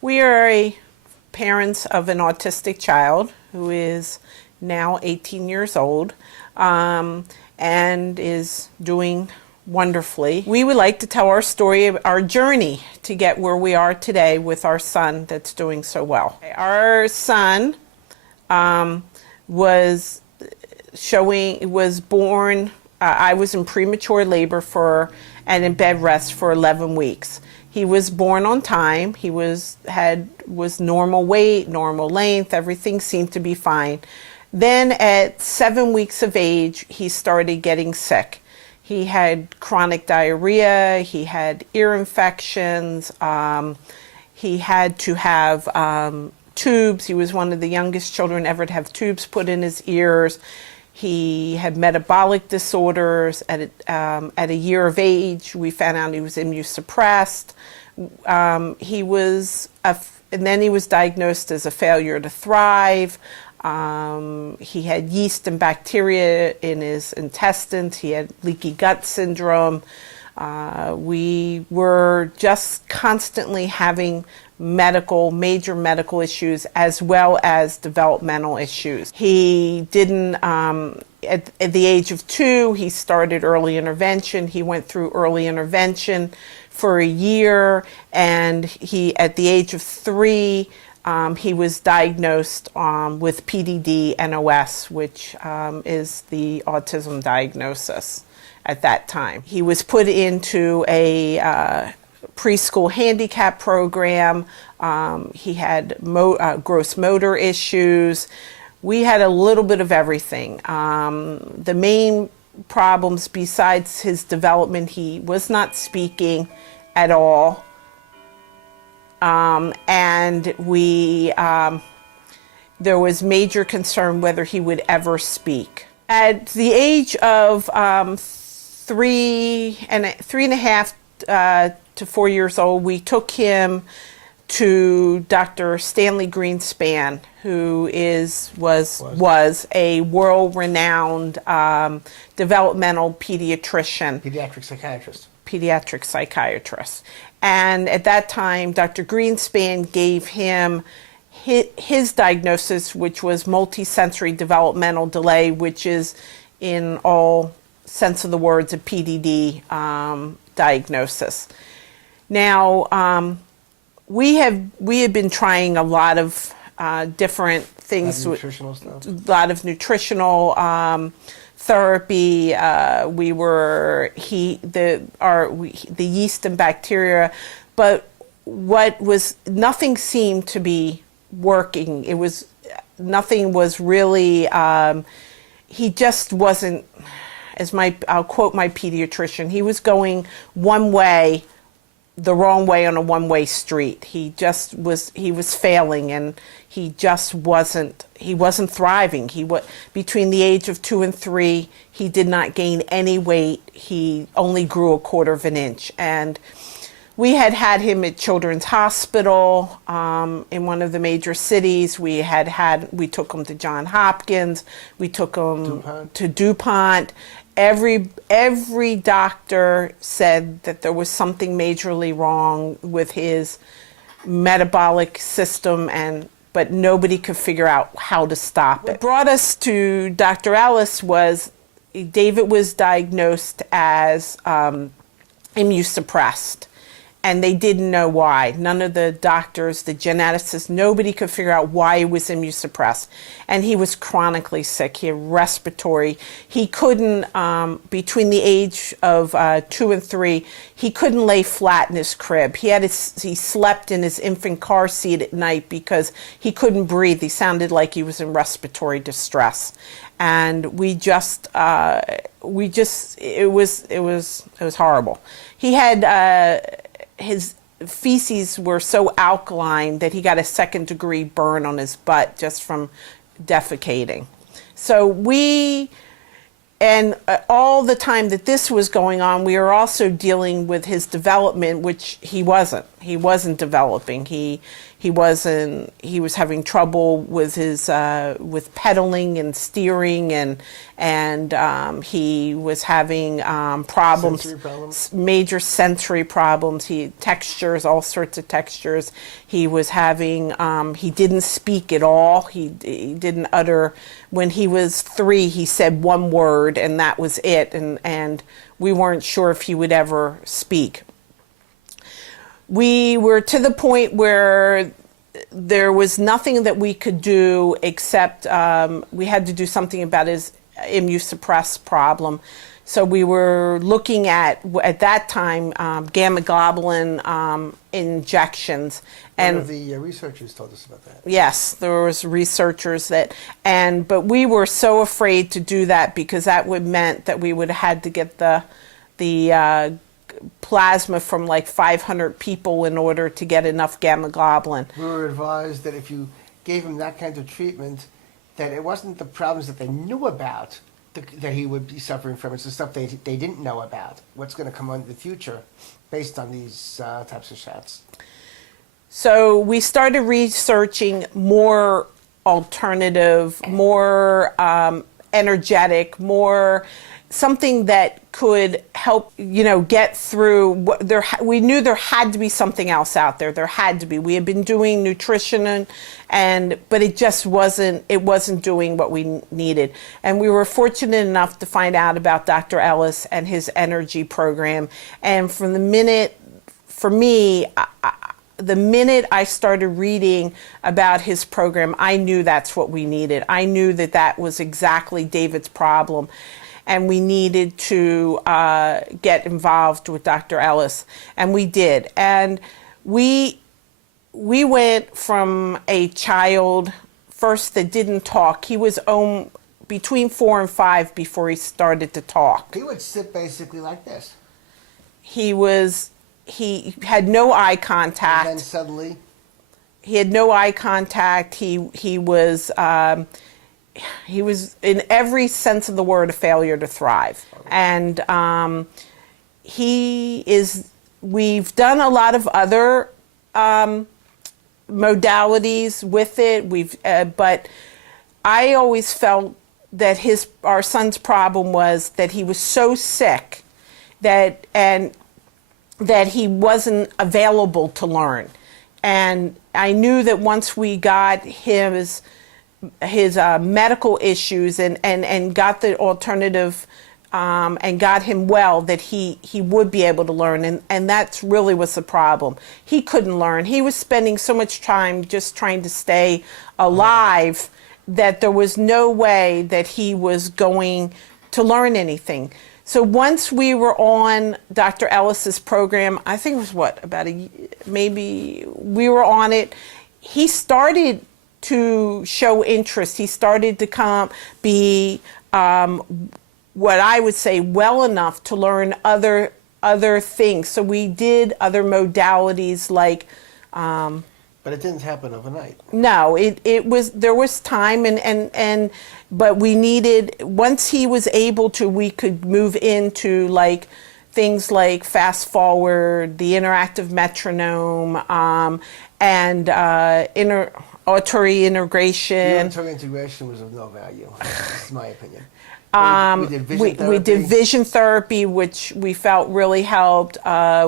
We are parents of an autistic child who is now 18 years old and is doing wonderfully. We would like to tell our story, our journey to get where we are today with our son that's doing so well. Our son was born, I was in premature labor and in bed rest for 11 weeks. He was born on time. He was normal weight, normal length. Everything seemed to be fine. Then at 7 weeks of age, he started getting sick. He had chronic diarrhea. He had ear infections. He had to have tubes. He was one of the youngest children ever to have tubes put in his ears. He had metabolic disorders. At a year of age, we found out he was immunosuppressed. And then he was diagnosed as a failure to thrive. He had yeast and bacteria in his intestines. He had leaky gut syndrome. We were just constantly having major medical issues as well as developmental issues. He didn't, at the age of 2, he started early intervention. He went through early intervention for a year, and at the age of 3, he was diagnosed with PDD-NOS, which is the autism diagnosis at that time. He was put into a preschool handicap program. He had gross motor issues. We had a little bit of everything. The main problems besides his development, he was not speaking at all. And there was major concern whether he would ever speak. At the age of 3.5 to 4 years old, we took him to Dr. Stanley Greenspan, who was a world-renowned developmental pediatrician. Pediatric psychiatrist. And at that time, Dr. Greenspan gave him his diagnosis, which was multisensory developmental delay, which is, in all sense of the words, a PDD diagnosis. Now, we had been trying a lot of different things. A lot of nutritional therapy. The yeast and bacteria, but nothing seemed to be working. Nothing was really. He just wasn't. I'll quote my pediatrician. He was going one way, the wrong way on a one-way street. He was failing, and he wasn't thriving. Between the age of 2 and 3, he did not gain any weight. He only grew 1/4 of an inch. And we had him at Children's Hospital in one of the major cities. We took him to Johns Hopkins. We took him to DuPont. Every doctor said that there was something majorly wrong with his metabolic system, but nobody could figure out how to stop it. What brought us to Dr. Ellis was David was diagnosed as immunosuppressed, and they didn't know why. None of the doctors, the geneticists, nobody could figure out why he was immunosuppressed. And he was chronically sick. He had respiratory. He couldn't, between the age of 2 and 3, he couldn't lay flat in his crib. He slept in his infant car seat at night because he couldn't breathe. He sounded like he was in respiratory distress. And it was horrible. He had, his feces were so alkaline that he got a 2nd-degree burn on his butt just from defecating. So we And all the time that this was going on, we were also dealing with his development, which he wasn't. He wasn't developing. He wasn't. He was having trouble with his with pedaling and steering, and he was having problems, major sensory problems. Textures, all sorts of textures. He was having. He didn't speak at all. He didn't utter. When he was 3, he said one word, and that was it. And we weren't sure if he would ever speak. We were to the point where there was nothing that we could do except we had to do something about his immunosuppressed problem. So we were looking at that time, gamma globulin injections. And one of the researchers told us about that. Yes, there was researchers but we were so afraid to do that because that would meant that we would have had to get the plasma from like 500 people in order to get enough gamma globulin. We were advised that if you gave him that kind of treatment, that it wasn't the problems that they knew about that he would be suffering from. It's the stuff they didn't know about, what's going to come on in the future based on these types of shots. So we started researching more alternative, more energetic, more something that could help, get through. We knew there had to be something else out there. There had to be. We had been doing nutrition but it just wasn't doing what we needed. And we were fortunate enough to find out about Dr. Ellis and his energy program. And from the minute, for me, the minute I started reading about his program, I knew that's what we needed. I knew that was exactly David's problem. And we needed to get involved with Dr. Ellis, and we did. And we went from a child first that didn't talk. He was between 4 and 5 before he started to talk. He would sit basically like this. He had no eye contact. And then suddenly, he had no eye contact. He was in every sense of the word a failure to thrive. And we've done a lot of other modalities with it. But I always felt that our son's problem was that he was so sick that he wasn't available to learn. And I knew that once we got his medical issues and got the alternative and got him well, that he would be able to learn. And that's really was the problem. He couldn't learn. He was spending so much time just trying to stay alive that there was no way that he was going to learn anything. So once we were on Dr. Ellis's program, I think it was maybe we were on it, he started to show interest. He started to be what I would say well enough to learn other things. So we did other modalities like. But it didn't happen overnight. No, there was time but we needed, once he was able to, we could move into like things like fast forward, the interactive metronome, and auditory integration. Auditory integration was of no value. That's my opinion. We did vision therapy, which we felt really helped.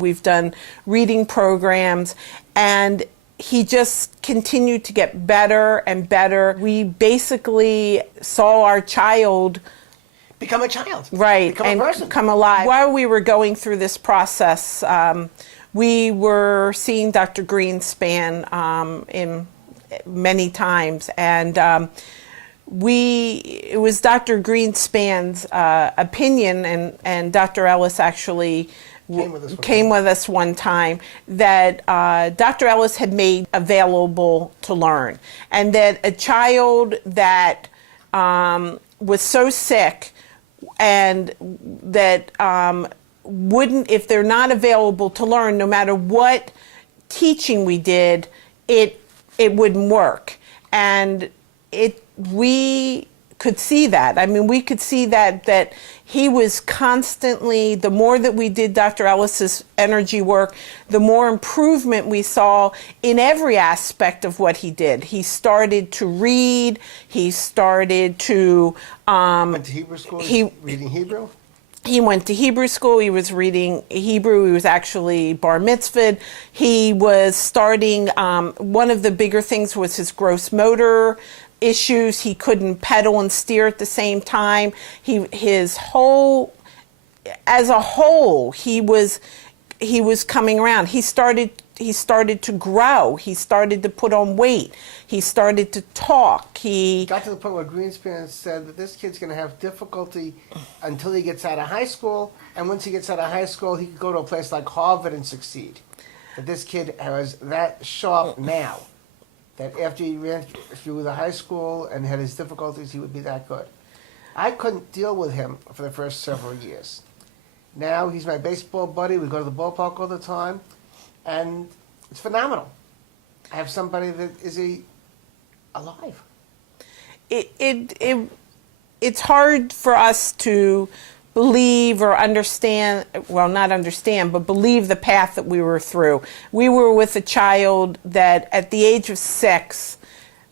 We've done reading programs, and he just continued to get better and better. We basically saw our child become a child, right, become and a person, come alive. While we were going through this process, we were seeing Dr. Greenspan in many times, and it was Dr. Greenspan's opinion, and Dr. Ellis actually came with us one time, that Dr. Ellis had made available to learn, and that a child that was so sick and that wouldn't, if they're not available to learn, no matter what teaching we did, it wouldn't work. And we could see that. I mean, we could see that he was constantly, the more that we did Dr. Ellis's energy work, the more improvement we saw in every aspect of what he did. He started to read. He started to... went to Hebrew school? Reading Hebrew? He went to Hebrew school. He was reading Hebrew. He was actually bar mitzvahed. He was starting, one of the bigger things was his gross motor issues. He couldn't pedal and steer at the same time. His whole, as a whole, he was coming around. He started to grow. He started to put on weight. He started to talk. He got to the point where Greenspan said that this kid's going to have difficulty until he gets out of high school, and once he gets out of high school, he could go to a place like Harvard and succeed. That this kid was that sharp now, that after he ran through the high school and had his difficulties, he would be that good. I couldn't deal with him for the first several years. Now he's my baseball buddy. We go to the ballpark all the time. And it's phenomenal. I have somebody that is alive. It's hard for us to believe or understand, well, not understand, but believe the path that we were through. We were with a child that at the age of 6,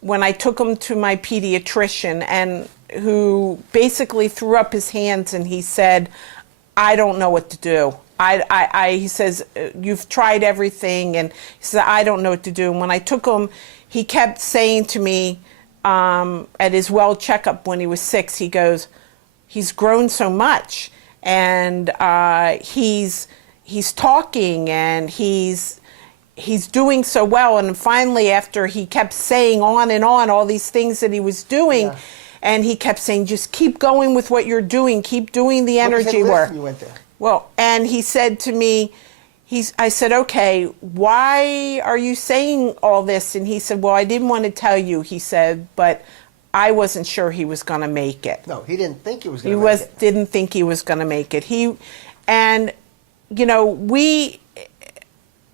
when I took him to my pediatrician, and who basically threw up his hands and he said, I don't know what to do. He says, you've tried everything, and he said, I don't know what to do. And when I took him, he kept saying to me at his well checkup when he was 6, he goes, he's grown so much, and he's talking, and he's doing so well. And finally, after he kept saying on and on all these things that he was doing, yeah. And he kept saying, just keep going with what you're doing, keep doing the energy work. You went there? Well, and he said to me, I said, okay, why are you saying all this? And he said, well, I didn't want to tell you, he said, but I wasn't sure he was going to make it. No, he didn't think he was going to make it. Didn't think he was going to make it. And, you know,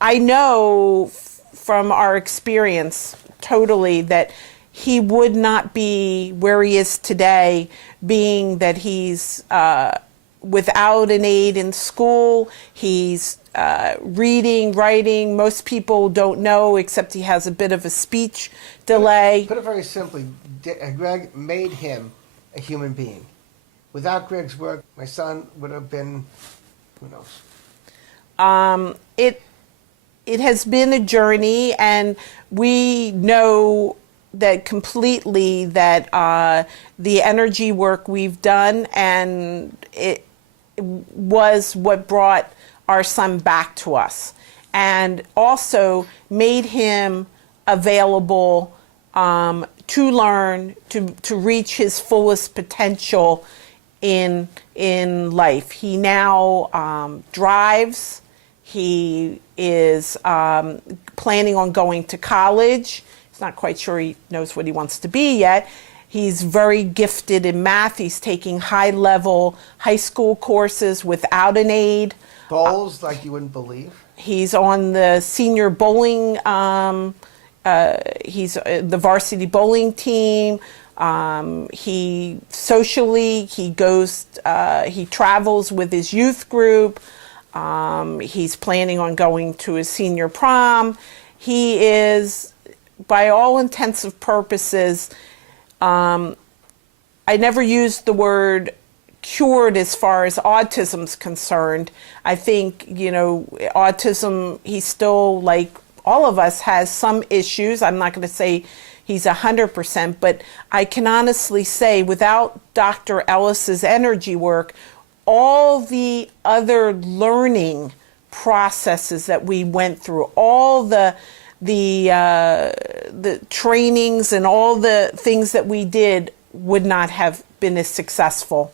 I know from our experience totally that he would not be where he is today, being that he's without an aid in school. He's reading, writing. Most people don't know, except he has a bit of a speech delay. Put it very simply, Greg made him a human being. Without Greg's work, my son would have been, who knows? It has been a journey, and we know that completely that the energy work we've done, and it was what brought our son back to us, and also made him available to learn, to reach his fullest potential in life. He now drives. He is planning on going to college. He's not quite sure he knows what he wants to be yet. He's very gifted in math. He's taking high-level high school courses without an aid. Bowls like you wouldn't believe. He's on the senior bowling, he's the varsity bowling team. He travels with his youth group. He's planning on going to his senior prom. He is, by all intents and purposes, I never used the word cured as far as autism's concerned. I think, you know, autism, he's still, like all of us, has some issues. I'm not going to say he's 100%, but I can honestly say without Dr. Ellis's energy work, all the other learning processes that we went through, all the trainings and all the things that we did would not have been as successful